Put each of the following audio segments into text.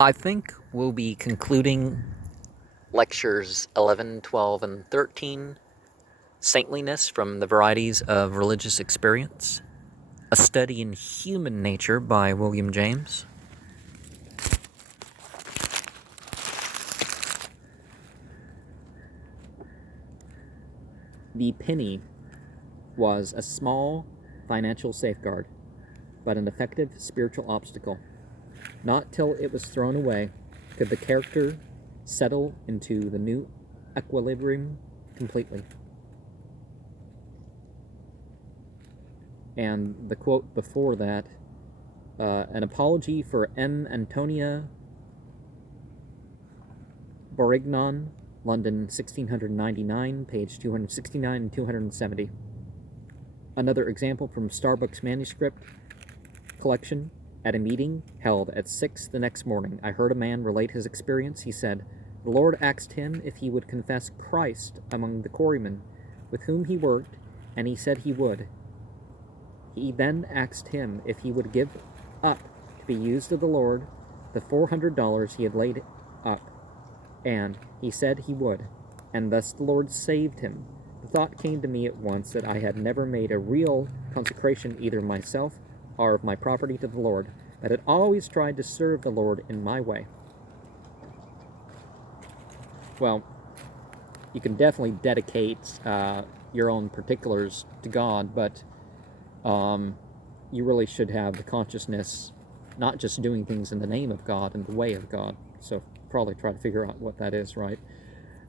I think we'll be concluding lectures 11, 12, and 13, Saintliness from the Varieties of Religious Experience, a study in human nature by William James. The penny was a small financial safeguard, but an effective spiritual obstacle. Not till it was thrown away could the character settle into the new equilibrium completely. And the quote before that, an apology for M. Antonia Borignon, London, 1699, page 269 and 270. Another example from Starbuck's manuscript collection. At a meeting held at 6 the next morning, I heard a man relate his experience. He said, the Lord asked him if he would confess Christ among the quarrymen with whom he worked, and he said he would. He then asked him if he would give up to be used of the Lord the $400 he had laid up, and he said he would, and thus the Lord saved him. The thought came to me at once that I had never made a real consecration either myself or of my property to the Lord, but had always tried to serve the Lord in my way. Well, you can definitely dedicate your own particulars to God, but you really should have the consciousness, not just doing things in the name of God and the way of God. So probably try to figure out what that is, right?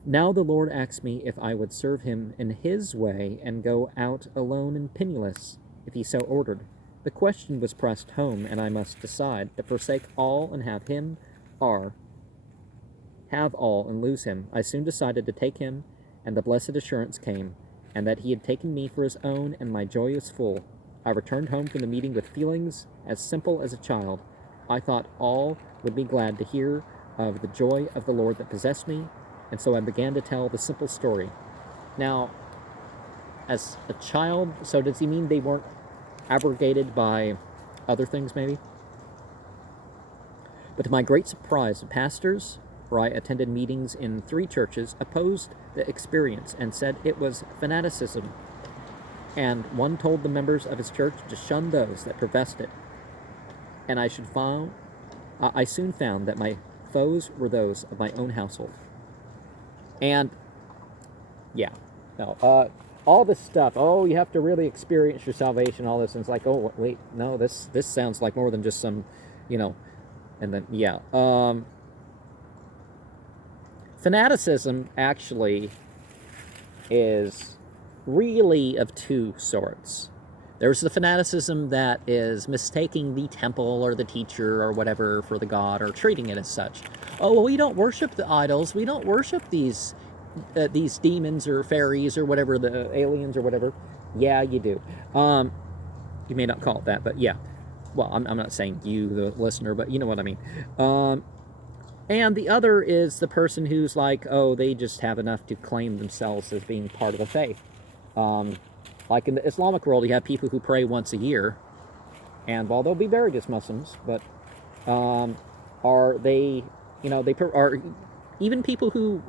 Now the Lord asked me if I would serve him in his way and go out alone and penniless, if he so ordered. The question was pressed home, and I must decide to forsake all and have him, or have all and lose him. I soon decided to take him, and the blessed assurance came, and that he had taken me for his own, and my joy was full. I returned home from the meeting with feelings as simple as a child. I thought all would be glad to hear of the joy of the Lord that possessed me, and so I began to tell the simple story. Now, as a child, so does he mean they weren't abrogated by other things, maybe? But to my great surprise, the pastors, where I attended meetings in 3 churches, opposed the experience and said it was fanaticism. And one told the members of his church to shun those that professed it. And I soon found that my foes were those of my own household. And, yeah, no, all this stuff, you have to really experience your salvation, all this, and it's like, oh, wait, no, this sounds like more than just some, and then, yeah. Fanaticism actually is really of 2 sorts. There's the fanaticism that is mistaking the temple or the teacher or whatever for the god, or treating it as such. Oh, well, we don't worship the idols. We don't worship these demons or fairies or whatever, the aliens or whatever. Yeah, you do. You may not call it that, but yeah. Well, I'm not saying you, the listener, but you know what I mean. And the other is the person who's like, they just have enough to claim themselves as being part of the faith. Like in the Islamic world, you have people who pray once a year, and while they'll be buried as Muslims, but are they, are even people who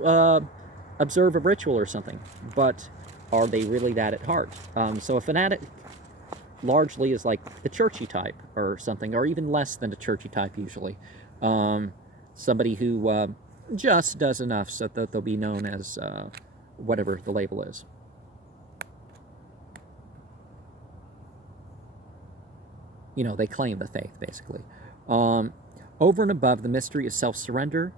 observe a ritual or something, but are they really that at heart? So a fanatic largely is like the churchy type or something, or even less than a churchy type usually. Somebody who just does enough so that they'll be known as whatever the label is. They claim the faith, basically. Over and above the mystery of self-surrender,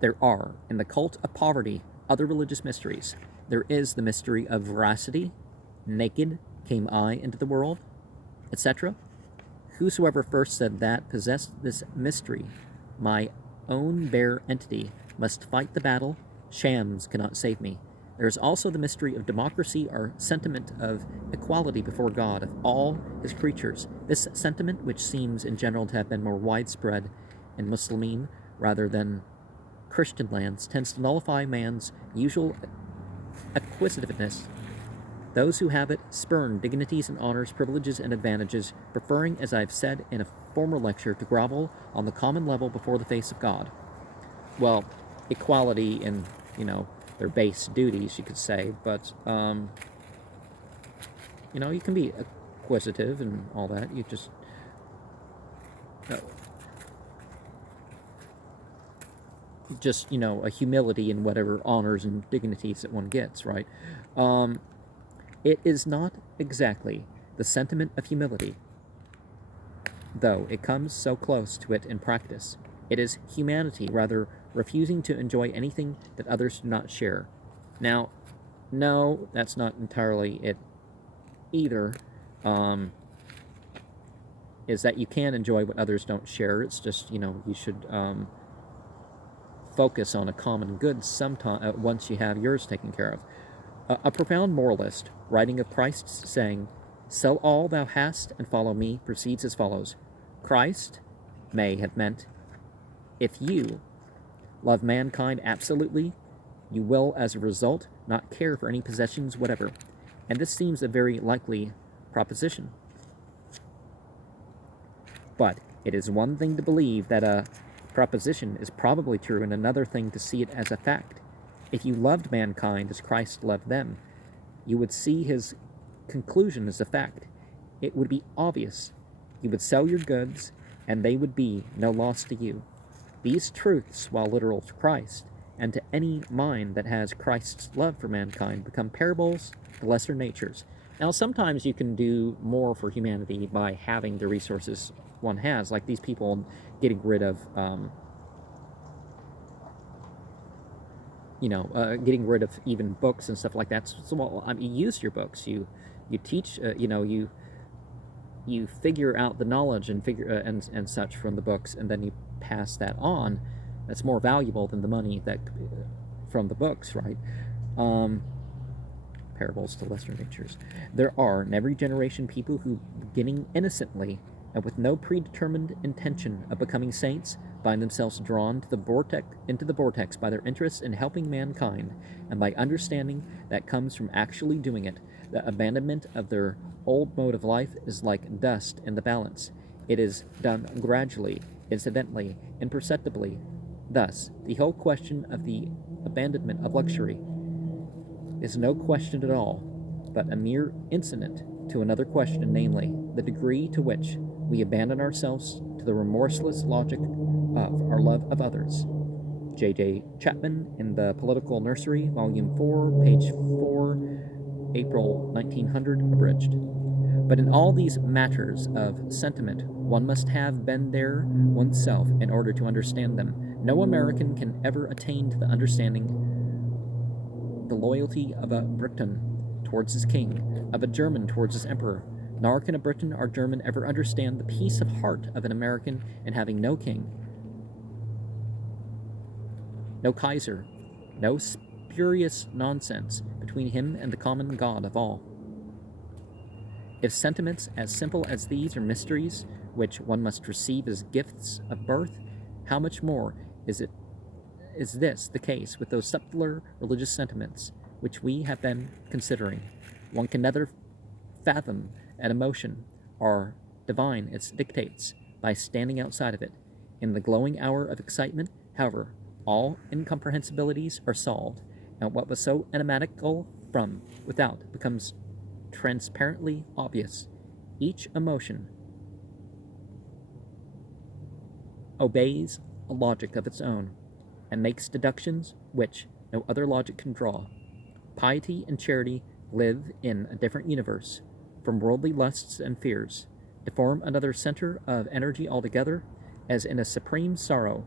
there are, in the cult of poverty, other religious mysteries. There is the mystery of veracity. Naked came I into the world, etc. Whosoever first said that possessed this mystery, my own bare entity, must fight the battle. Shams cannot save me. There is also the mystery of democracy, or sentiment of equality before God of all his creatures. This sentiment, which seems in general to have been more widespread in Muslimeen rather than Christian lands, tends to nullify man's usual acquisitiveness. Those who have it spurn dignities and honors, privileges and advantages, preferring, as I've said, in a former lecture to grovel on the common level before the face of God. Well, equality in, their base duties, you could say, but, you can be acquisitive and all that. You just, a humility in whatever honors and dignities that one gets, right? It is not exactly the sentiment of humility, though it comes so close to it in practice. It is humanity, rather, refusing to enjoy anything that others do not share. Now, no, that's not entirely it either. Is that you can enjoy what others don't share. It's just, you should focus on a common good sometime once you have yours taken care of. A profound moralist, writing of Christ's saying, "Sell all thou hast and follow me," proceeds as follows. Christ may have meant, if you love mankind absolutely, you will, as a result, not care for any possessions whatever. And this seems a very likely proposition. But it is one thing to believe that a proposition is probably true, and another thing to see it as a fact. If you loved mankind as Christ loved them, you would see his conclusion as a fact. It would be obvious. You would sell your goods, and they would be no loss to you. These truths, while literal to Christ, and to any mind that has Christ's love for mankind, become parables to lesser natures. Now, sometimes you can do more for humanity by having the resources one has, like these people getting rid of, getting rid of even books and stuff like that. So, well, you use your books. You teach. You figure out the knowledge and and such from the books, and then you pass that on. That's more valuable than the money that from the books, right? Parables to lesser natures. There are in every generation people who, beginning innocently and with no predetermined intention of becoming saints, find themselves drawn to into the vortex by their interest in helping mankind, and by understanding that comes from actually doing it. The abandonment of their old mode of life is like dust in the balance. It is done gradually, incidentally, imperceptibly. Thus, the whole question of the abandonment of luxury is no question at all, but a mere incident to another question, namely, the degree to which we abandon ourselves to the remorseless logic of our love of others. J.J. Chapman in The Political Nursery, Volume 4, page 4, April 1900, abridged. But in all these matters of sentiment, one must have been there oneself in order to understand them. No American can ever attain to the understanding the loyalty of a Briton towards his king, of a German towards his emperor, nor can a Briton or German ever understand the peace of heart of an American in having no king, no Kaiser, no spurious nonsense between him and the common God of all. If sentiments as simple as these are mysteries which one must receive as gifts of birth, how much more is this the case with those subtler religious sentiments which we have been considering? One can never fathom an emotion or divine its dictates by standing outside of it. In the glowing hour of excitement, however, all incomprehensibilities are solved, and what was so enigmatical from without becomes transparently obvious. Each emotion obeys a logic of its own, and makes deductions which no other logic can draw. Piety and charity live in a different universe from worldly lusts and fears, to form another center of energy altogether, as in a supreme sorrow,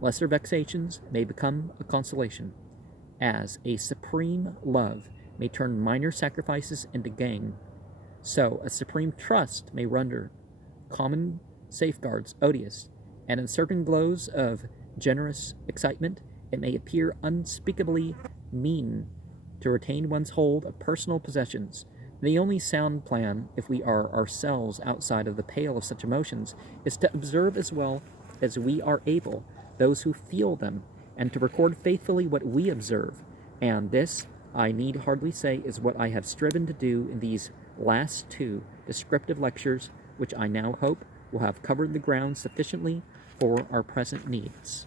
lesser vexations may become a consolation, as a supreme love may turn minor sacrifices into gain, so a supreme trust may render common safeguards odious, and in certain glows of generous excitement it may appear unspeakably mean to retain one's hold of personal possessions. The only sound plan, if we are ourselves outside of the pale of such emotions, is to observe as well as we are able those who feel them, and to record faithfully what we observe. And this, I need hardly say, is what I have striven to do in these last two descriptive lectures, which I now hope will have covered the ground sufficiently for our present needs.